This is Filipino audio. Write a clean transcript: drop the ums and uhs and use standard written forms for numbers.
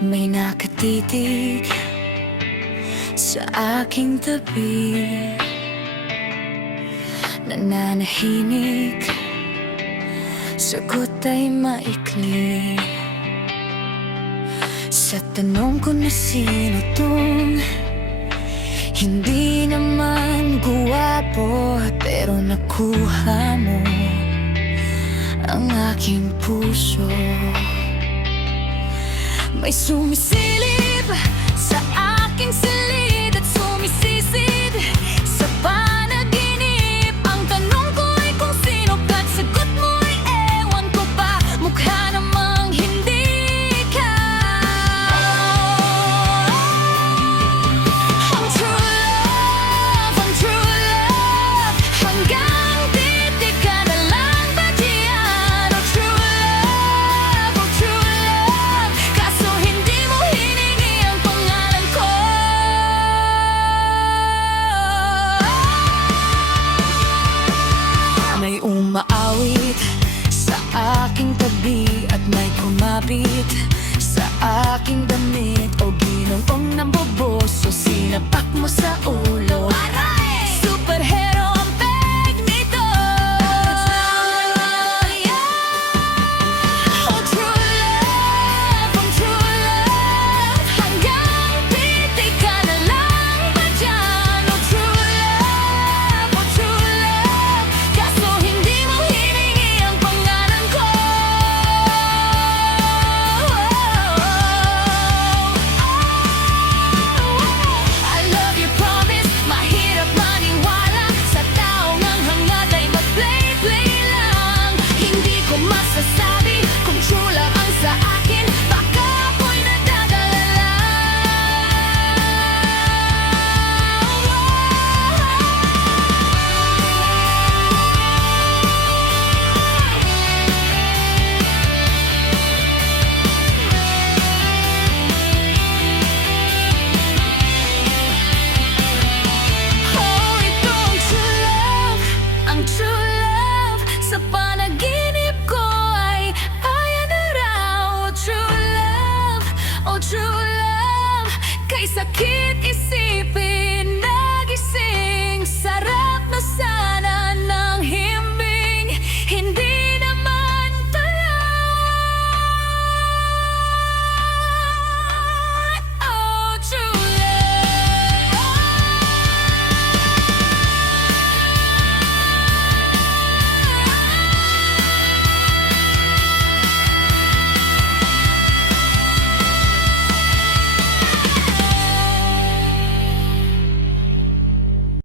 May nakatitig sa aking tabi, nananahimik, sagot ay maikli. Sa tanong ko na sino tong hindi naman guwapo, pero nakuha mo ang aking puso. May sumisilip sa aking silid at sumisisid sa panaginip. Ang tanong ko ay kung sino ka't sagot mo ay ewan ko pa. Mukha namang hindi ka. Ang true love, hanggang titik ka na lang ba diyan? Oh true love, kaso hindi mo hiningi ang pangalan ko. May umaawit sa aking tabi at may kumapit sa aking damit. O ginulong ng boboso, sinapak mo sa ulo. Superhero ang peg nito. Oh true love, hanggang titik ka na lang ba dyan? Oh true love, kaso hindi mo hiningi ang pangalan ko. I love your promise, mahirap maniwala sa taong ang hangad ay mag-play-play lang. Hindi ko masasabi kung true love ang sa akin, baka ako'y nadadala Oh, itong true love, ang true love sa panaginip ko ay ayan na raw. Oh true love, kay sakit isipin, nagising, sarap na sana.